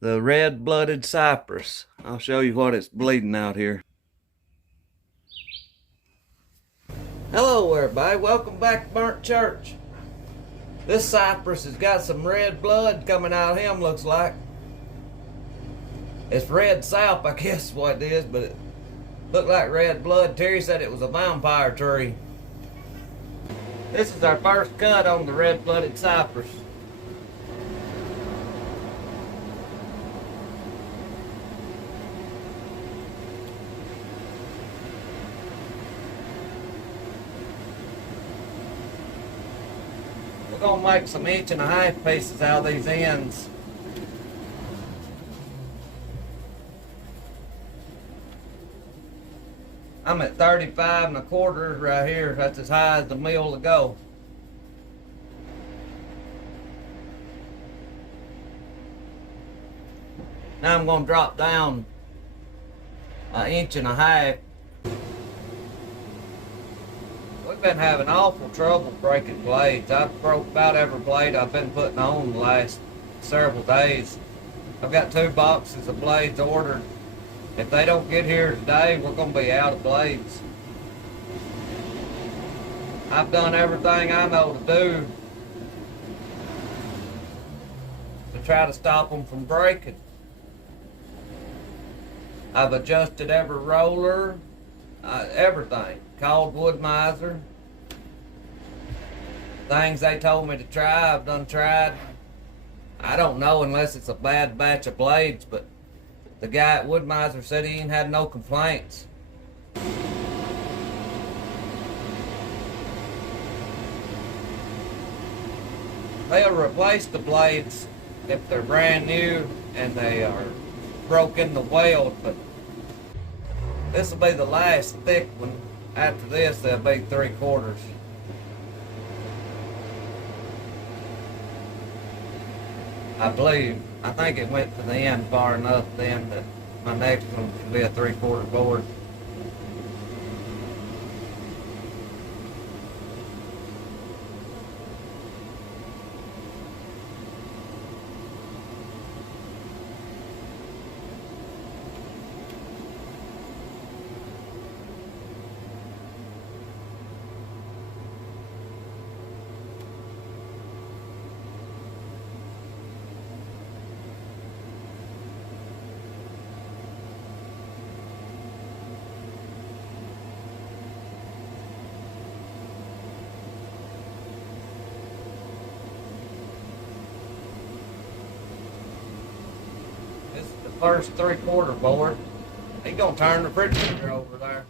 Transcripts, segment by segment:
The red-blooded cypress. I'll show you what it's bleeding out here. Hello everybody, welcome back to Burntchurch. This cypress has got some red blood coming out of him, looks like. It's red sap, I guess is what it is, but it looked like red blood. Terry said it was a vampire tree. This is our first cut on the red-blooded cypress. We're gonna make some 1.5-inch pieces out of these ends. I'm at 35 1/4 right here. That's as high as the mill will go. Now I'm gonna drop down 1.5 inches. We've been having awful trouble breaking blades. I've broke about every blade I've been putting on the last several days. I've got 2 boxes of blades ordered. If they don't get here today, we're going to be out of blades. I've done everything I know to do to try to stop them from breaking. I've adjusted every roller, everything. Called woodmizer. Things they told me to try, I've done tried. I don't know unless it's a bad batch of blades, but the guy at woodmizer said he ain't had no complaints. They'll replace the blades if they're brand new and they are broke in the weld, but this will be the last thick one. After this, they'll be 3/4. I think it went to the end far enough then that my next one should be a 3/4 board. This is the first 3/4 board. He's gonna turn the refrigerator over there.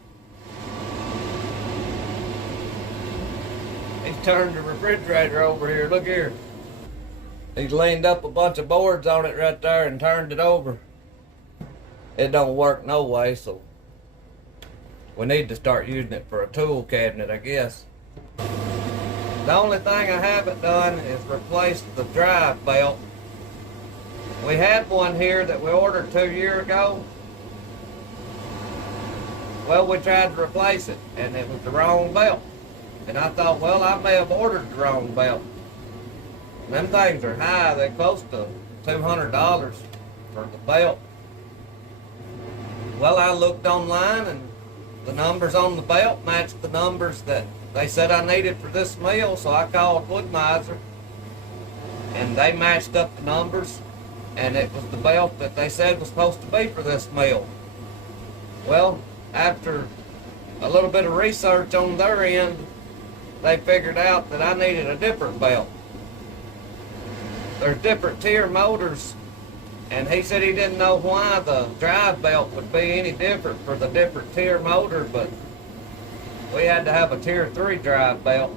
He's turned the refrigerator over here. Look here. He's leaned up a bunch of boards on it right there and turned it over. It don't work no way, so we need to start using it for a tool cabinet, I guess. The only thing I haven't done is replace the drive belt. We had one here that we ordered 2 years ago. Well, we tried to replace it, and it was the wrong belt. And I thought, well, I may have ordered the wrong belt. And them things are high. They're close to $200 for the belt. Well, I looked online, and the numbers on the belt matched the numbers that they said I needed for this mill, so I called woodmizer, and they matched up the numbers. And it was the belt that they said was supposed to be for this mill. Well, after a little bit of research on their end, they figured out that I needed a different belt. There's different tier motors, and he said he didn't know why the drive belt would be any different for the different tier motor, but we had to have a tier 3 drive belt.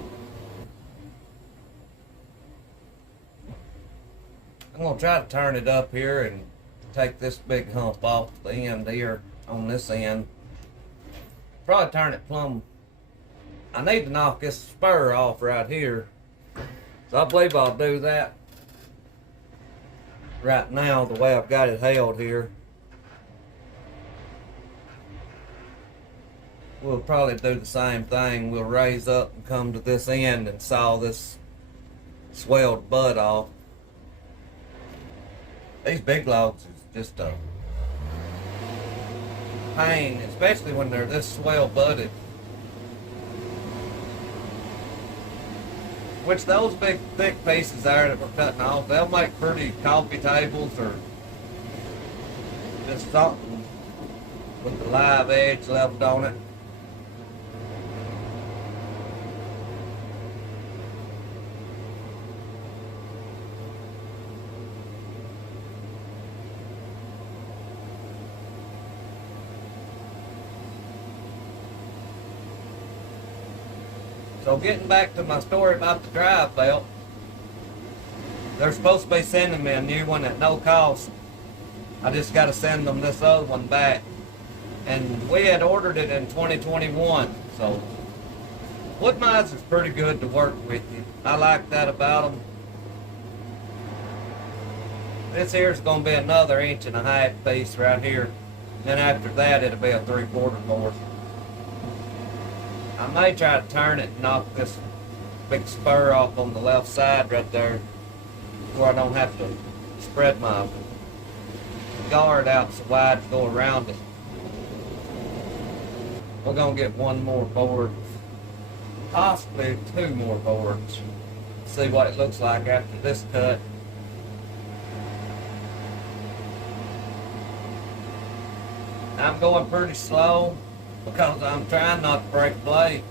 I'm going to try to turn it up here and take this big hump off the end here on this end. Probably turn it plumb. I need to knock this spur off right here. So I believe I'll do that right now the way I've got it held here. We'll probably do the same thing. We'll raise up and come to this end and saw this swelled bud off. These big logs is just a pain, especially when they're this swell butted. Which those big thick pieces there that we're cutting off, they'll make pretty coffee tables or just something with the live edge left on it. So getting back to my story about the drive belt, they're supposed to be sending me a new one at no cost. I just got to send them this other one back. And we had ordered it in 2021, so woodmizer's pretty good to work with you. I like that about them. This here's going to be another 1.5 inch piece right here. Then after that, it'll be a 3/4 board. I may try to turn it and knock this big spur off on the left side right there where I don't have to spread my guard out so wide to go around it. We're going to get one more board, possibly 2 more boards. See what it looks like after this cut. I'm going pretty slow because I'm trying not to break the blade.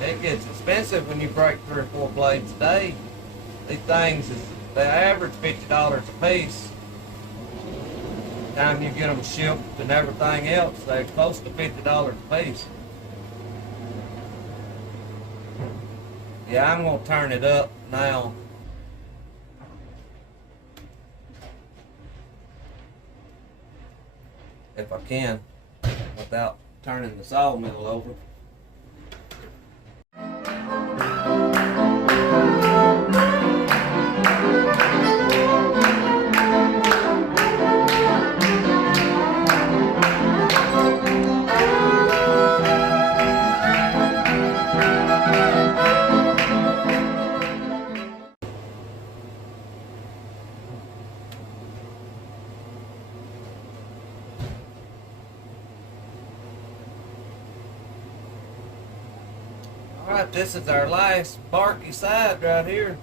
It gets expensive when you break 3 or 4 blades a day. These things, they average $50 a piece. Time you get them shipped and everything else, they're close to $50 a piece. Yeah, I'm going to turn it up now. If I can, without turning the sawmill over. Alright, this is our last barky side right here.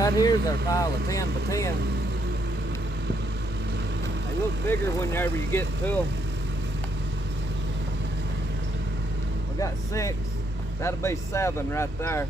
Right here's our pile of 10 by 10. They look bigger whenever you get to them. We got 6. That'll be 7 right there.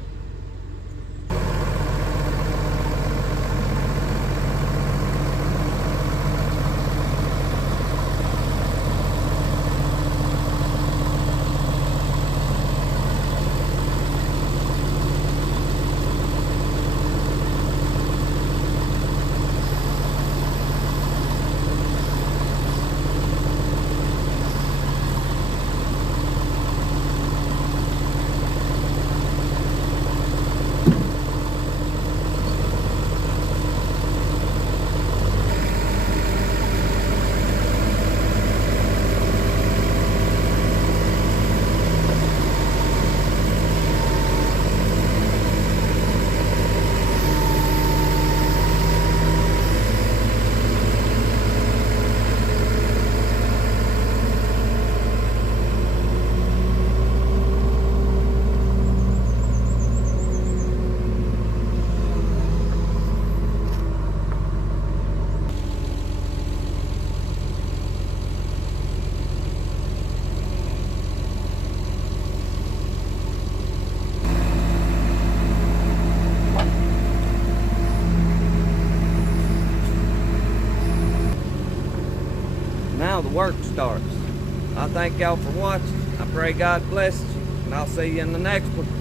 Now the work starts. I thank y'all for watching. I pray God blesses you, and I'll see you in the next one.